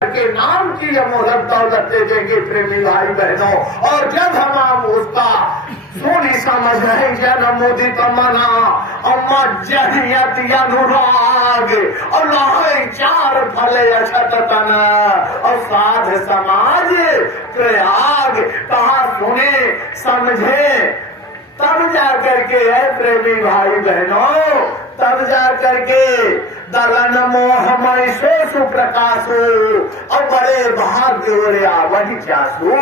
के नाम की अमोलक दौलत दे देंगे प्रेमी भाई बहनों। और जब हम उसका सोनी समझ रहे जन मुदित मना अम्मा जहियत अनुराग और चार फले अछत तन और साध समाज प्रयाग। कहा सुने समझे तब जा करके है प्रेमी भाई बहनों, तब जा करके दलन मोहमय सो सुप्रकाशो और बड़े भाग्य हो आवही जासू।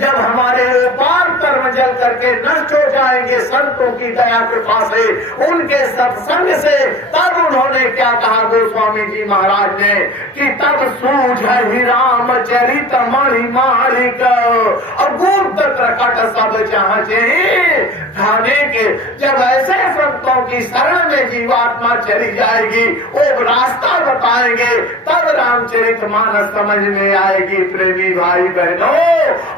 जब हमारे उपार कर्म जल करके नष्ट हो जाएंगे संतों की दया कृपा से, उनके सत्संग से, तब उन्होंने क्या कहा गोस्वामी जी महाराज ने कि तब सूझ ही रामचरित मणि मालिक और गुप्त प्रकट सब चाहे खाने के। जब ऐसे संतों की शरण में जीवात्मा चली जाएगी, वो रास्ता बताएंगे, तब रामचरित मानस समझ में आएगी। प्रेमी भाई बहनों,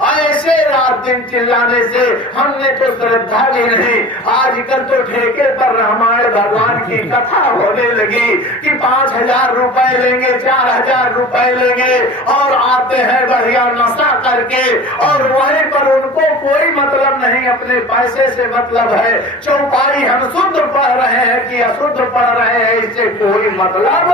ऐसे रात दिन चिल्लाने से हमने तो श्रद्धा भी नहीं। आजकल तो ठेके पर रामायण भगवान की कथा होने लगी कि 5,000 रुपए लेंगे, 4,000 रुपए लेंगे और आते हैं बढ़िया नशा करके, और वहीं पर उनको कोई मतलब नहीं, अपने पैसे से मतलब है। चौपाई हम शुद्ध पढ़ रहे हैं कि अशुद्ध पढ़ रहे हैं, इससे कोई मतलब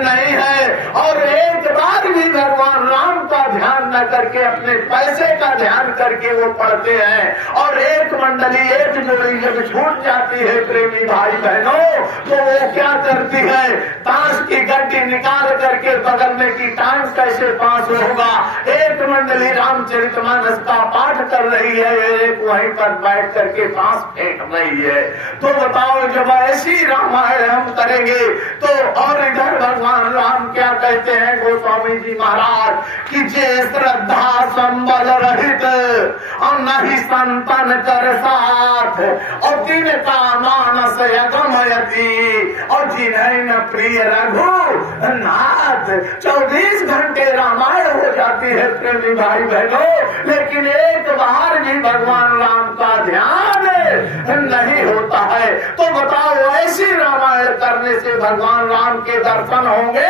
नहीं है। और एक बार भी भगवान राम का ध्यान न करके अपने पैसे का ध्यान करके वो पढ़ते हैं। और एक मंडली, एक जोड़ी जब छूट जाती है प्रेमी भाई बहनों, तो वो क्या करती है, ताश की गड्डी निकाल करके बगल में की टाइम कैसे पास होगा। एक मंडली रामचरितमानस का पाठ कर रही है, एक वहीं पर बैठ करके पास फेंक रही है। तो बताओ, जब ऐसी रामायण हम करेंगे तो, और इधर भगवान राम क्या कहते हैं गोस्वामी जी महाराज कि जे श्रद्धा संबल रहित और नहीं संतन कर साथ और जिनका मानस यगमयति और जिन्हें न प्रिय रघुनाथ। 24 घंटे रामायण हो जाती है प्रेमी भाई बहनों, लेकिन एक बार भी भगवान राम का ध्यान नहीं होता है। तो बताओ, ऐसी रामायण करने से भगवान राम के दर्शन होंगे?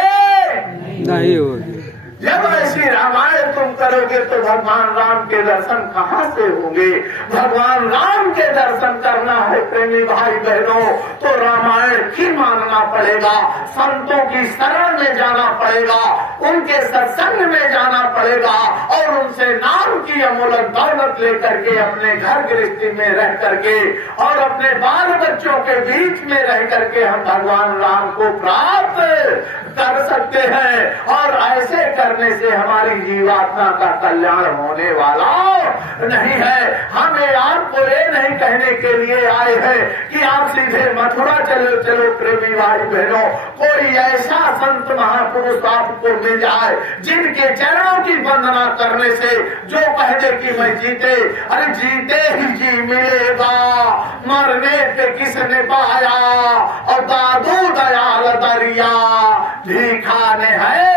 नहीं होंगे। जब ऐसी रामायण तुम करोगे तो भगवान राम के दर्शन कहाँ से होंगे? भगवान राम के दर्शन करना है प्रेमी भाई बहनों, तो रामायण ही मानना पड़ेगा, संतों की शरण में जाना पड़ेगा, उनके सत्संग में जाना पड़ेगा और उनसे नाम की अमूल्य दौलत लेकर के अपने घर गृहस्थी में रह करके और अपने बाल बच्चों के बीच में रह करके हम भगवान राम को प्राप्त कर सकते हैं। और ऐसे करने से हमारी जीवात्मा का कल्याण होने वाला नहीं है। हमें आपको ये नहीं कहने के लिए आए हैं कि आप सीधे मथुरा चलो चलो प्रेमी भाई बहनों, कोई ऐसा संत महापुरुष आपको मिल जाए जिनके चरणों की वंदना करने से जो कह दे कि मैं जीते, अरे जीते ही जी मिलेगा, मरने पे किसने पाया और दादू दयाल दरिया भीखा ने है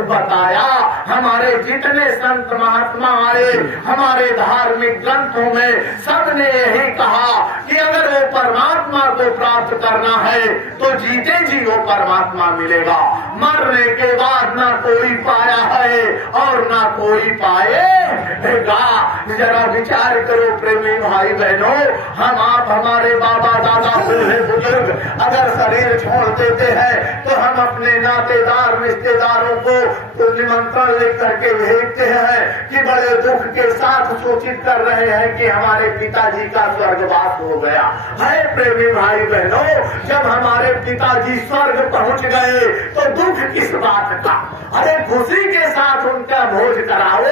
बताया। हमारे जितने संत महात्मा आए, हमारे धार्मिक ग्रंथों में सबने यही कहा कि अगर वो परमात्मा को प्राप्त करना है तो जीते जी वो परमात्मा मिलेगा, मरने के बाद ना कोई पाया है और ना कोई पाएगा। जरा विचार करो प्रेमी भाई बहनों, हम आप हमारे बाबा दादा बूढ़े बुजुर्ग अगर शरीर छोड़ देते हैं तो हम अपने नातेदार रिश्तेदारों को निमंत्रण लेकर के भेजते हैं कि बड़े दुख के साथ सूचित कर रहे हैं कि हमारे पिताजी का स्वर्गवास हो गया है। प्रेमी भाई बहनों, जब हमारे पिताजी स्वर्ग पहुंच गए तो दुख किस बात का? अरे खुशी के साथ उनका भोज कराओ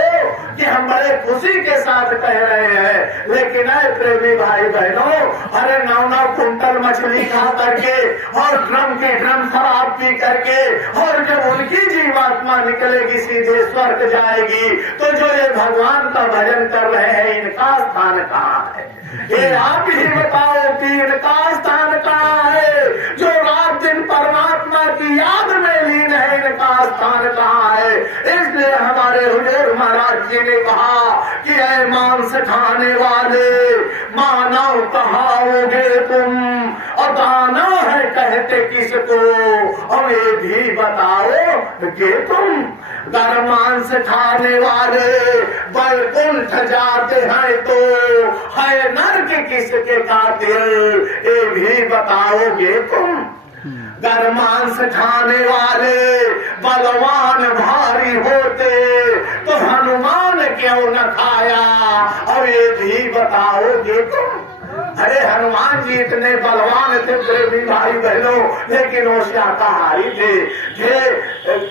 कि हम बड़े खुशी के साथ कह रहे हैं। लेकिन प्रेमी भाई बहनों, अरे 9-9 कुंटल मछली खा करके और ड्रम के ड्रम शराब पी करके, और जब उनकी जीवात्मा निकलेगी सीधे स्वर्ग जाएगी, तो जो ये भगवान का भजन कर रहे हैं इनका स्थान कहाँ है? ये आप ही बताओ कि इनका स्थान कहाँ है? जो रात दिन परमात्मा की याद में लीन है, इनका स्थान कहाँ है? इसलिए हमारे हुजूर महाराज जी ने कहा कि ऐ मांस खाने वाले मानव कहाओगे तुम और दाना है कहते किसको, और ये भी बताओ कि तुम गर मांस खाने वाले बैकुंठ जाते हैं तो है नर्क किसके कातिल, ये भी बताओगे तुम। गर मांस खाने वाले बलवान भारी होते तो हनुमान क्यों न खाया, और ये भी बताओगे तुम। अरे हनुमान जी इतने बलवान थे प्रेमी भाई बहनों, लेकिन वो शाकाहारी थे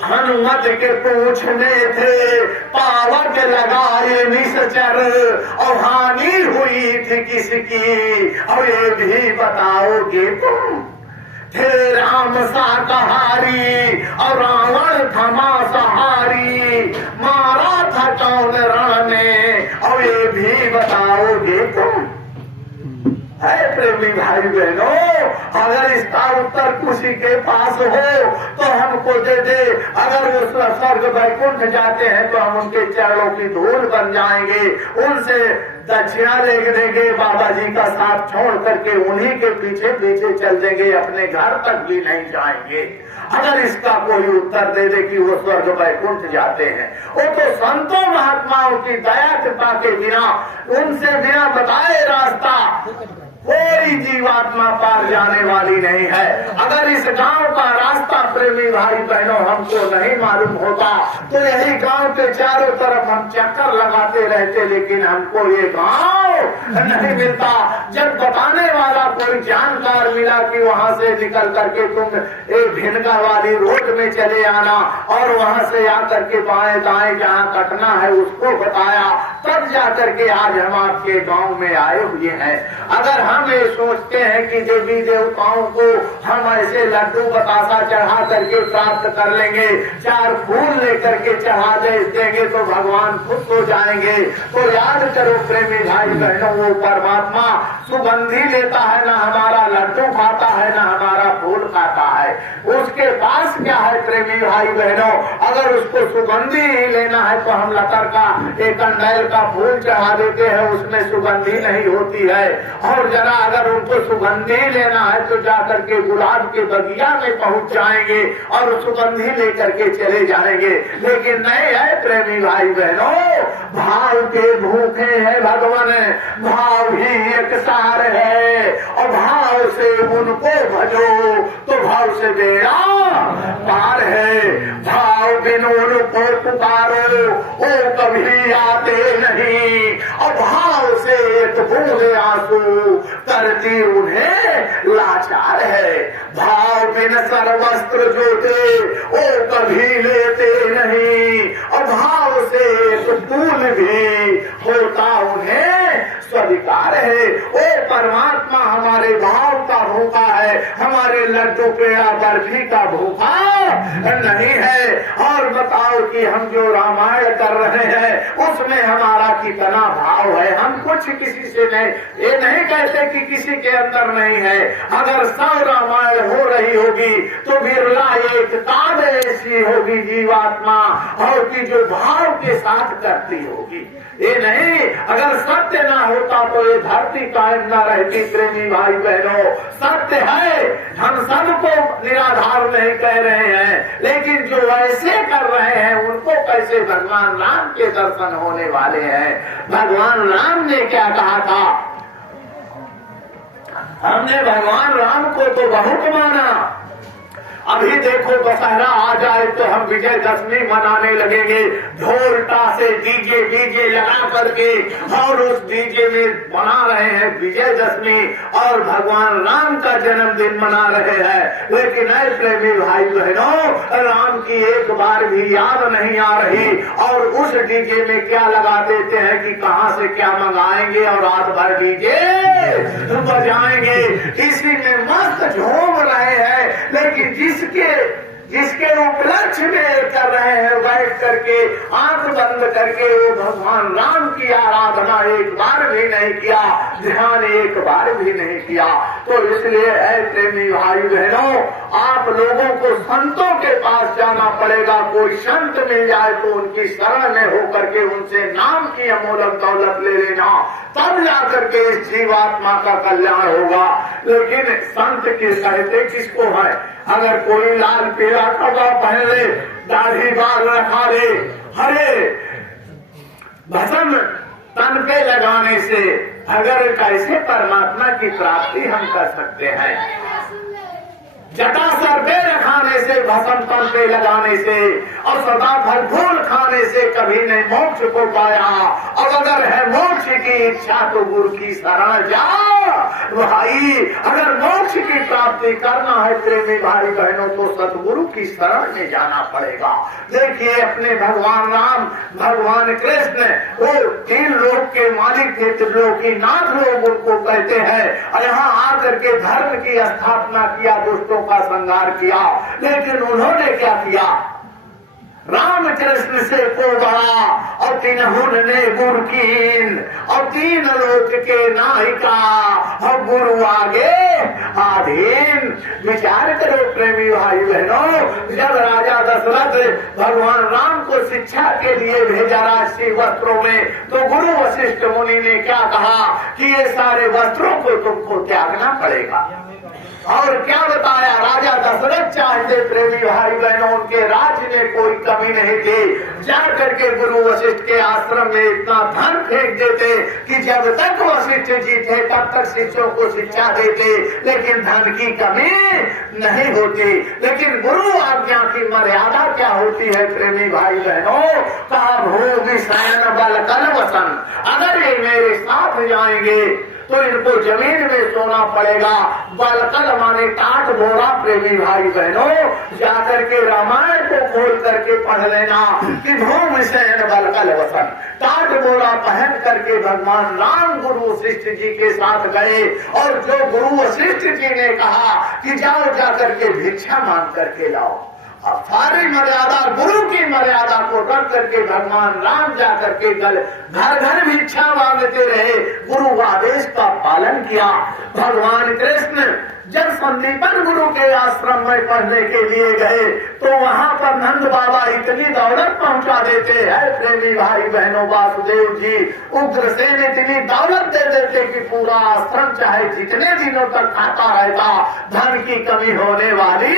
हनुमत के पूछने थे पावक लगाए निश्चर, और हानि हुई थी किसकी, और ये भी बताओगे तुम। थे राम शाकाहारी और रावण था मांसाहारी, मारा था कौन रण में, और ये भी बताओगे तुम। है प्रेमी भाई बहनों, अगर इसका उत्तर किसी के पास हो तो हमको दे दे। अगर वो स्वर्ग वैकुंठ जाते हैं तो हम उनके चरणों की धूल बन जाएंगे, उनसे दक्षिणा ले देंगे, बाबा जी का साथ छोड़ करके उन्हीं के पीछे पीछे चल देंगे, अपने घर तक भी नहीं जाएंगे। अगर इसका कोई उत्तर दे दे कि वो स्वर्ग वैकुंठ जाते हैं, वो तो संतों महात्माओं की दया कृपा के बिना, उनसे बिना बताए रास्ता कोई जीवात्मा पार जाने वाली नहीं है। अगर इस गांव का रास्ता प्रेमी भाई बहनों हमको नहीं मालूम होता तो यही गांव के चारों तरफ हम चक्कर लगाते रहते, लेकिन हमको ये गांव नहीं मिलता। जब बताने वाला कोई जानकार मिला कि वहां से निकल करके तुम एक भिनगा वाली रोड में चले आना, और वहां से आकर के बाएं दाएं जहाँ कटना है उसको बताया, तब जाकर के आज हम आपके गांव में आए हुए हैं। अगर हम ये सोचते हैं कि देवी देवताओं को हम ऐसे लड्डू बतासा चढ़ा करके प्राप्त कर लेंगे, 4 फूल लेकर के चढ़ा देंगे तो भगवान खुश हो जाएंगे, तो याद करो प्रेमी भाई बहनों, वो परमात्मा सुगंधी लेता है, ना हमारा लड्डू खाता है, ना हमारा फूल खाता है। उसके पास क्या है प्रेमी भाई बहनों, अगर उसको सुगंधी ही लेना है तो हम लतर का एक कंडैल का फूल चढ़ा देते हैं, उसमें सुगंधी नहीं होती है। और जरा अगर उनको सुगंधी लेना है तो जाकर के गुलाब के बगिया में पहुंच जाएंगे और सुगंधी लेकर के चले जाएंगे, लेकिन नहीं है प्रेमी भाई बहनों। भाव के भूखे हैं भगवान, भाव ही एक सार है, और भाव से उनको भजो तो भाव से बेड़ा पार है। भाव बिन उनको पुकारो वो कभी आते नहीं, और भाव से एक बूंद आंसू करती उन्हें लाचार है। भाव बिन सर्वस्त्र जोते वो कभी लेते नहीं, और भाव से एक फूल भी होता उन्हें स्वीकार है। वो परमात्मा हमारे भाव का भूखा है, हमारे लड्डू पेड़ा बर्फी का भूखा नहीं है। और बताओ कि हम जो रामायण कर रहे हैं उसमें हमारा कितना भाव है। हम कुछ किसी से नहीं, ये नहीं कहते कि किसी के अंदर नहीं है। अगर 100 रामायण हो रही होगी तो बिरला एक किताब ऐसी होगी जीवात्मा और कि जो भाव के साथ करती होगी। ये नहीं, अगर सत्य ना होता तो ये धरती कायम न रहती। प्रेमी भाई बहनों, सत्य है, हम सबको निराधार नहीं कह रहे हैं, लेकिन जो ऐसे कर रहे हैं उनको कैसे भगवान राम के दर्शन होने वाले हैं। भगवान राम ने क्या कहा था, हमने भगवान राम को तो बहुत माना, अभी देखो दशहरा आ जाए तो हम विजयदशमी मनाने लगेंगे, ढोल से डीजे लगा करके, और उस डीजे में मना रहे हैं विजयदशमी और भगवान राम का जन्मदिन मना रहे हैं। लेकिन ऐ प्रेमी भाई बहनों, राम की एक बार भी याद नहीं आ रही, और उस डीजे में क्या लगा देते हैं कि कहां से क्या मंगाएंगे और रात भर डीजे बजाएंगे, इसी में मस्त झूम रहे हैं। लेकिन जिसके उपलक्ष्य में कर रहे हैं वह बैठ करके आंख बंद करके वो भगवान राम की आराधना एक बार भी नहीं किया, ध्यान एक बार भी नहीं किया। तो इसलिए ऐ प्रेमी भाई बहनों, आप लोगों को संतों के पास जाना पड़ेगा। कोई संत मिल जाए तो उनकी शरण में होकर के उनसे नाम की अमोलक दौलत ले लेना, तब जाकर के इस जीवात्मा का कल्याण होगा। लेकिन संत के कहते किसको है? अगर कोई लाल पीला कपड़ा पहन ले, दाढ़ी बाल रखा ले, हरे भस्म तन पे लगाने से अगर कैसे परमात्मा की प्राप्ति हम कर सकते हैं? जटा सर पे रखाने से, भस्म तन पे लगाने से और सदा फल फूल खाने से कभी नहीं मोक्ष को पाया। और अगर है मोक्ष की इच्छा तो गुरु की शरण जा भाई। अगर मोक्ष की प्राप्ति करना है प्रेमी भाई बहनों तो सतगुरु की शरण में जाना पड़ेगा। देखिए अपने भगवान राम, भगवान कृष्ण, वो 3 लोक के मालिक थे, त्रिलोकीनाथ लोग उनको कहते हैं। और यहाँ आकर के धर्म की स्थापना किया, दुष्टों का संहार किया। लेकिन उन्होंने क्या किया? रामकृष्ण से को बड़ा और तिनहुन ने गुरु कीन और 3 लोक के नायिका और गुरु आगे आधीन। विचार करो प्रेमी भाई बहनों, जब राजा दशरथ भगवान राम को शिक्षा के लिए भेजा राजसी वस्त्रों में, तो गुरु वशिष्ठ मुनि ने क्या कहा कि ये सारे वस्त्रों को तुमको त्यागना पड़ेगा। और क्या बताया? राजा दशरथ चाहते प्रेमी भाई बहनों, उनके राज्य में कोई कमी नहीं थी, जाकर के गुरु वशिष्ठ के आश्रम में इतना धन फेंक देते कि जब तक वशिष्ठ जी थे तब तक शिष्यों को शिक्षा देते, लेकिन धन की कमी नहीं होती। लेकिन गुरु आज्ञा की मर्यादा क्या होती है प्रेमी भाई बहनों? कहा भूमि शयन बल कल वसन, अगर ये मेरे साथ जाएंगे तो इनको जमीन में सोना पड़ेगा। बलकल माने टाट बोरा प्रेमी भाई बहनों, जाकर के रामायण को खोल करके पढ़ लेना कि भूमि शयन बलकल वसन। टाट बोरा पहन करके भगवान राम गुरु वशिष्ठ जी के साथ गए और जो गुरु वशिष्ठ जी ने कहा कि जाओ जाकर के भिक्षा मांग करके लाओ, अब सारी मर्यादा गुरु की मर्यादा को रख करके भगवान राम जाकर के घर घर भिक्षा मांगते रहे। गुरु आदेश का पालन किया। भगवान कृष्ण जब संदीपन गुरु के आश्रम में पढ़ने के लिए गए तो वहाँ पर नंद बाबा इतनी दौलत पहुँचा देते हैं प्रेमी भाई बहनों, वासुदेव जी उग्रसेन इतनी दौलत दे देते कि पूरा आश्रम चाहे जितने दिनों तक खाता रहता, धन की कमी होने वाली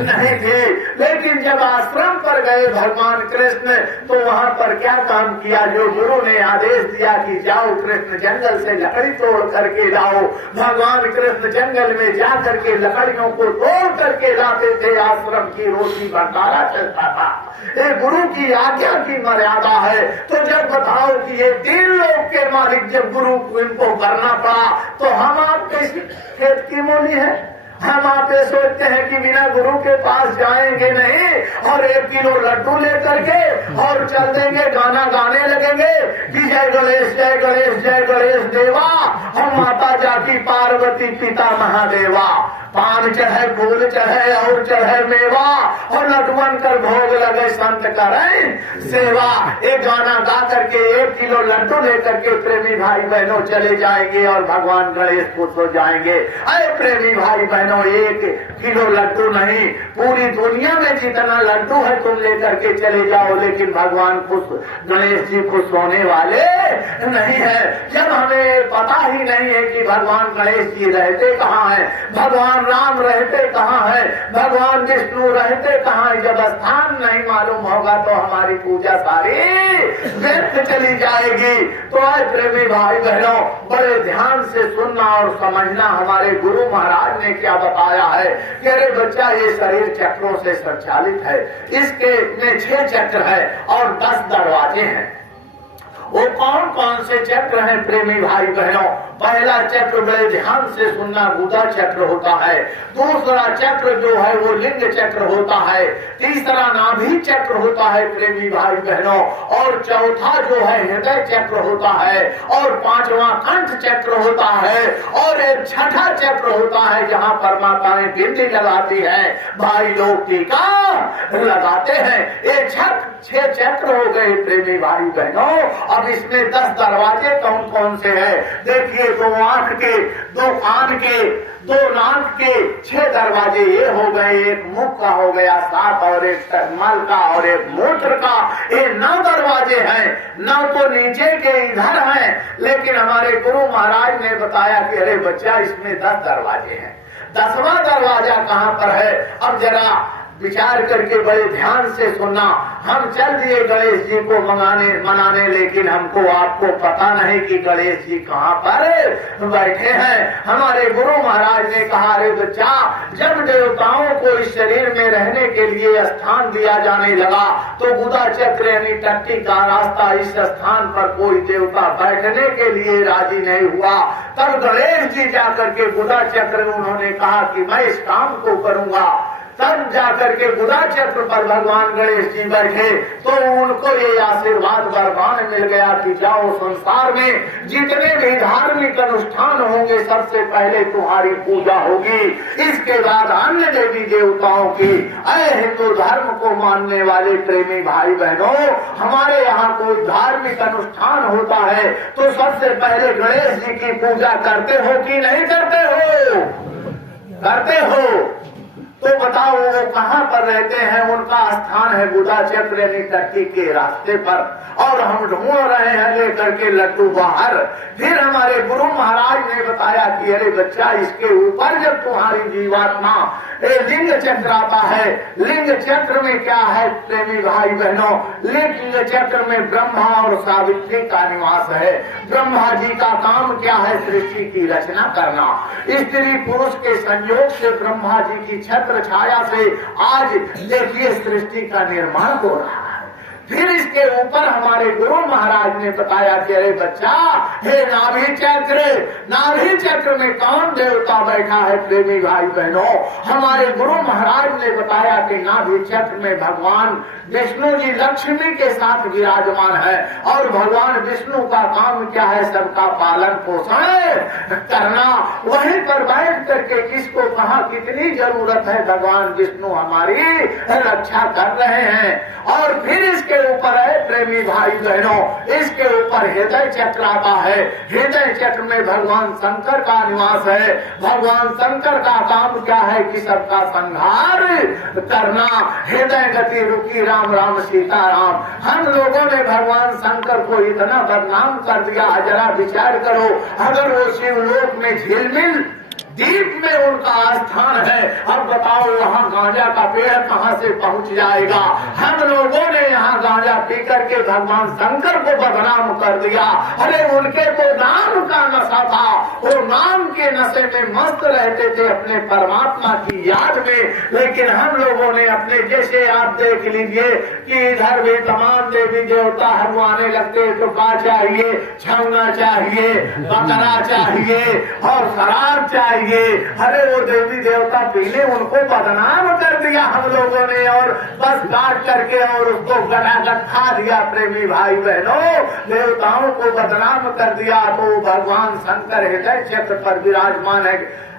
नहीं थी। लेकिन जब आश्रम पर गए भगवान कृष्ण तो वहाँ पर क्या काम किया? जो गुरु ने आदेश दिया कि जाओ कृष्ण जंगल से लकड़ी तोड़ करके लाओ, भगवान कृष्ण जंगल में जा करके लकड़ियों को तोड़ करके लाते थे। आश्रम की रोटी भंडारा चलता था। ये गुरु की आज्ञा की मर्यादा है। तो जब बताओ कि ये 3 लोक के मालिक जब गुरु इनको करना पड़ा तो हम आप कैसी खेत की मोली है? हम आप ये सोचते हैं कि बिना गुरु के पास जाएंगे नहीं और 1 किलो लड्डू लेकर के और चल देंगे, गाना गाने लगेंगे कि जय गणेश जय गणेश जय गणेश देवा, हम माता जाति पार्वती पिता महादेवा। पान चढ़े, फूल चढ़े और चढ़े मेवा और लटवन कर भोग लगे संत करें सेवा। एक गाना गा करके 1 किलो लड्डू लेकर के प्रेमी भाई बहनों चले जाएंगे और भगवान गणेश खुश हो जाएंगे। अरे प्रेमी भाई बहनों, 1 किलो लड्डू नहीं, पूरी दुनिया में जितना लड्डू है तुम लेकर के चले जाओ, लेकिन भगवान खुश, गणेश जी खुश होने वाले नहीं है। जब हमें पता ही नहीं है कि भगवान गणेश जी रहते कहाँ हैं, भगवान राम रहते कहाँ है, भगवान विष्णु रहते कहाँ है, जब स्थान नहीं मालूम होगा तो हमारी पूजा सारी व्यर्थ चली जाएगी। तो आज प्रेमी भाई बहनों बड़े ध्यान से सुनना और समझना, हमारे गुरु महाराज ने क्या बताया है कि अरे बच्चा ये शरीर चक्रों से संचालित है, इसके में 6 चक्र है और 10 दरवाजे हैं। वो कौन कौन से चक्र हैं प्रेमी भाई बहनों? पहला चक्र बड़े ध्यान से सुनना, गुदा चक्र होता है। दूसरा चक्र जो है वो लिंग चक्र होता है। तीसरा नाभि चक्र होता है प्रेमी भाई बहनों। और चौथा जो है हृदय चक्र होता है। और 5वां कंठ चक्र होता है। और एक छठा चक्र होता है जहाँ परमात्माएं बिंदी लगाती है, भाई लोग टीका लगाते हैं। ये छठ 6 चक्र हो गए प्रेमी भाई बहनों। अब इसमें 10 दरवाजे कौन कौन से हैं देखिए। 2 आंख के, 2 कान के, 2 नाक के 6 दरवाजे ये हो गए। एक मुख का हो गया 7 और एक मल का और एक मूत्र का, ये 9 दरवाजे हैं। 9 तो नीचे के इधर हैं, लेकिन हमारे गुरु महाराज ने बताया कि अरे बच्चा इसमें 10 दरवाजे हैं। 10वां दरवाजा कहाँ पर है? अब जरा विचार करके बड़े ध्यान से सुनना। हम चल दिए गणेश जी को मनाने, लेकिन हमको आपको पता नहीं कि गणेश जी कहाँ पर बैठे हैं। हमारे गुरु महाराज ने कहा रे बच्चा, जब देवताओं को इस शरीर में रहने के लिए स्थान दिया जाने लगा तो गुदा चक्र यानी टट्टी का रास्ता, इस स्थान पर कोई देवता बैठने के लिए राजी नहीं हुआ। तब गणेश जी जाकर के गुदा चक्र में उन्होंने कहा कि मैं इस काम को करूंगा। तब जाकर के गुदा चक्र पर भगवान गणेश जी बैठे तो उनको ये आशीर्वाद वरदान मिल गया कि जाओ संसार में जितने भी धार्मिक अनुष्ठान होंगे सबसे पहले तुम्हारी पूजा होगी, इसके बाद अन्य देवी देवताओं की। ऐ हिंदू धर्म को मानने वाले प्रेमी भाई बहनों, हमारे यहाँ कोई धार्मिक अनुष्ठान होता है तो सबसे पहले गणेश जी की पूजा करते हो कि नहीं करते हो? करते हो। तो बताओ वो कहाँ पर रहते हैं? उनका स्थान है गुदा चक्र यानी टट्टी के रास्ते पर, और हम ढूंढ रहे हैं लेकर के लड्डू बाहर। फिर हमारे गुरु महाराज ने बताया कि अरे बच्चा, इसके ऊपर जब तुम्हारी जीवात्मा लिंग चक्र आता है, लिंग चक्र में क्या है प्रेमी भाई बहनों? लिंग चक्र में ब्रह्मा और सावित्री का निवास है। ब्रह्मा जी का काम क्या है? सृष्टि की रचना करना। स्त्री पुरुष के संयोग से ब्रह्मा जी की छत्र छाया से आज देखिए सृष्टि का निर्माण हो रहा है। फिर इसके ऊपर हमारे गुरु महाराज ने बताया कि अरे बच्चा, हे नाभि चक्र, नाभि चक्र में कौन देवता बैठा है प्रेमी भाई बहनों? हमारे गुरु महाराज ने बताया कि नाभि चक्र में भगवान विष्णु जी लक्ष्मी के साथ विराजमान है, और भगवान विष्णु का काम क्या है? सबका पालन पोषण करना। वहीं पर बैठ करके किसको कहा कितनी जरूरत है, भगवान विष्णु हमारी रक्षा कर रहे हैं। और फिर इसके ऊपर है प्रेमी भाई बहनों, इसके ऊपर हृदय चक्र आता है। हृदय चक्र में भगवान शंकर का निवास है। भगवान शंकर का काम क्या है कि सबका संहार करना। हृदय गति रुकी राम राम सीता राम। हम लोगों ने भगवान शंकर को इतना बदनाम कर दिया, जरा विचार करो, अगर वो शिवलोक में झिलमिल दीप में उनका स्थान है, अब बताओ वहाँ गांजा का पेड़ कहाँ से पहुँच जाएगा? हम लोगों ने यहाँ गांजा पी करके भगवान शंकर को बदनाम कर दिया। अरे उनके तो नाम का नशा था, वो नाम के नशे में मस्त रहते थे अपने परमात्मा की याद में। लेकिन हम लोगों ने अपने, जैसे आप देख लीजिए कि इधर भी तमाम देवी देवता हम आने लगते तो क्या चाहिए? छौना चाहिए, बकरा चाहिए और शराब चाहिए। अरे वो देवी देवता पीने उनको बदनाम कर दिया हम लोगों ने, और बस काट करके और उसको गटागट खा दिया प्रेमी भाई बहनों। देवताओं को बदनाम कर दिया। तो भगवान शंकर हृदय चक्र पर विराजमान है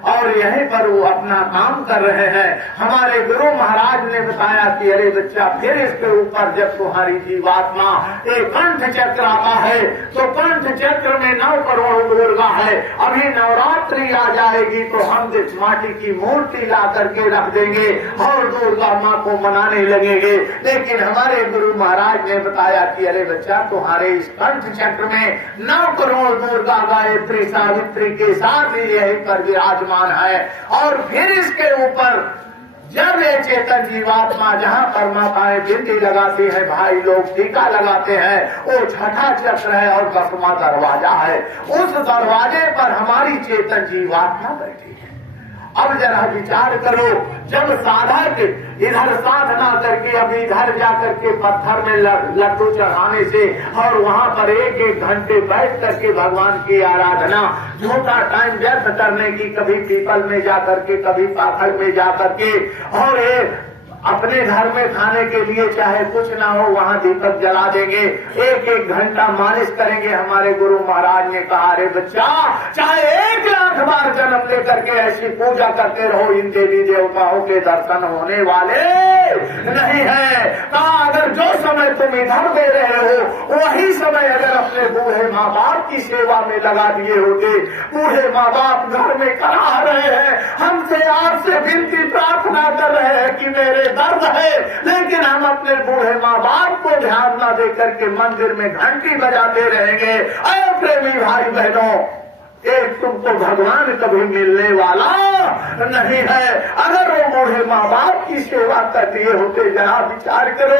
और यहीं पर वो अपना काम कर रहे हैं। हमारे गुरु महाराज ने बताया कि अरे बच्चा, फिर इसके ऊपर जब तुम्हारी जीवात्मा एक कंठ चक्र आता है तो कंठ चक्र में 9 करोड़ दुर्गा है। अभी नवरात्रि आ जाएगी तो हम माटी की मूर्ति ला करके रख देंगे और दुर्गा माँ को मनाने लगेंगे। लेकिन हमारे गुरु महाराज ने बताया कि अरे बच्चा, तुम्हारे इस कंठ चक्र में 9 करोड़ दुर्गा गायत्री सावित्री के साथ ही यहीं पर विराजमान है। और फिर इसके ऊपर जब ये चेतन जीवात्मा, जहाँ पर माताएं बिंदी लगाती है, भाई लोग टीका लगाते हैं, वो छठा चक्र है और 10वां दरवाजा है। उस दरवाजे पर हमारी चेतन जीवात्मा बैठी है। अब जरा विचार करो, जब साधक इधर साधना करके अब इधर जाकर के पत्थर में लड्डू चढ़ाने से और वहाँ पर 1-1 घंटे बैठ करके भगवान की आराधना, झूठा टाइम व्यर्थ करने की, कभी पीपल में जाकर के, कभी पाखड़ में जाकर के, और अपने घर में खाने के लिए चाहे कुछ ना हो वहाँ दीपक जला देंगे, एक एक घंटा मालिश करेंगे। हमारे गुरु महाराज ने कहा, अरे बच्चा, चाहे 1,00,000 बार जन्म लेकर के ऐसी पूजा करते रहो, इन देवी देवताओं के दर्शन होने वाले नहीं है। कहा, अगर जो समय तुम इधर दे रहे हो वही समय अगर अपने बूढ़े माँ बाप की सेवा में लगा दिए होते। बूढ़े माँ बाप घर में करा रहे हैं, हमसे आपसे विनती प्रार्थना कर रहे हैं कि मेरे दर्द है, लेकिन हम अपने बूढ़े माँ बाप को ध्यान न दे करके मंदिर में घंटी बजाते रहेंगे। अरे प्रेमी भाई बहनों, एक तुमको भगवान कभी मिलने वाला नहीं है। अगर वो बूढ़े माँ बाप की सेवा करते होते, जरा विचार करो,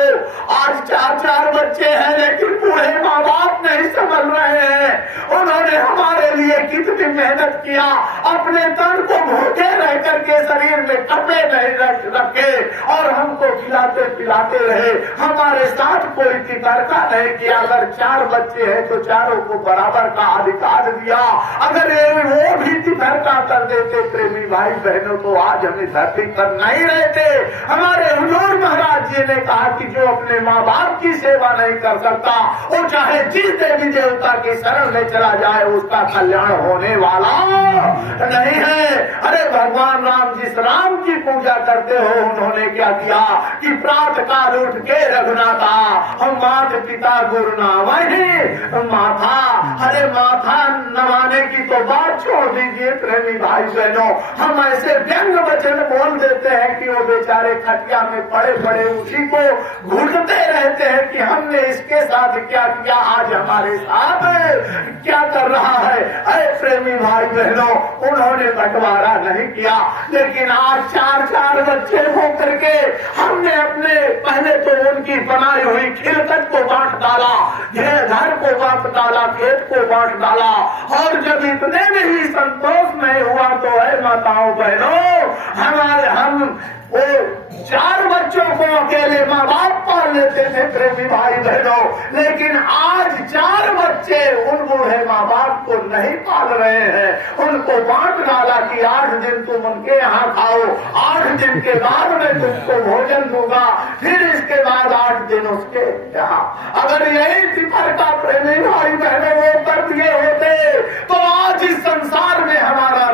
आज 4-4 बच्चे हैं लेकिन बूढ़े माँ बाप नहीं संभल रहे हैं। उन्होंने हमारे लिए कितनी मेहनत किया, अपने तन को भूखे रह करके शरीर में कपड़े नहीं रखे और हमको खिलाते पिलाते रहे। हमारे साथ कोई तितरका नहीं किया। अगर 4 बच्चे हैं तो चारों को बराबर का अधिकार दिया। अगर वो भी तितरका कर देते प्रेमी भाई बहनों, तो आज हमें धरती पर नहीं रहते। हमारे हुजूर महाराज जी ने कहा कि जो अपने माँ बाप की सेवा नहीं कर सकता, वो चाहे जिस देवी देवता की शरण में चला जाए उसका कल्याण होने वाला नहीं है। अरे भगवान राम जिस राम की पूजा करते हो, उन्होंने क्या किया कि प्रातः काल उठ के रघुनाथा हम माता पिता गुरु नावहि माथा। अरे माथा नवाने की तो बात छोड़ दीजिए प्रेमी भाई बहनों, हम ऐसे व्यंग वचन बोल देते हैं कि वो बेचारे खटिया में पड़े पड़े उसी को घुटते रहते हैं कि हमने इसके साथ क्या किया, आज हमारे साथ क्या कर रहा है। अरे प्रेमी भाई बहनों, उन्होंने बंटवारा नहीं किया, लेकिन आज 4-4 बच्चे होकर के हमने अपने पहले तो उनकी बनाई हुई खिलकत को बांट डाला, घर को बांट डाला, खेत को बांट डाला, और जब इतने में ही संतोष नहीं हुआ तो है माताओं बहनों, हम वो 4 बच्चों को अकेले माँ बाप पाल लेते थे प्रेमी भाई बहनों, लेकिन आज 4 बच्चे उन बूढ़े माँ बाप को नहीं पाल रहे हैं। उनको बांट डाला कि 8 दिन तुम उनके यहाँ खाओ, 8 दिन के बाद मैं तुमको भोजन दूंगा, फिर इसके बाद 8 दिन उसके यहाँ। अगर यही तिपर का प्रेमी भाई बहनों वो कर दिए होते तो आज इस संसार में हमारा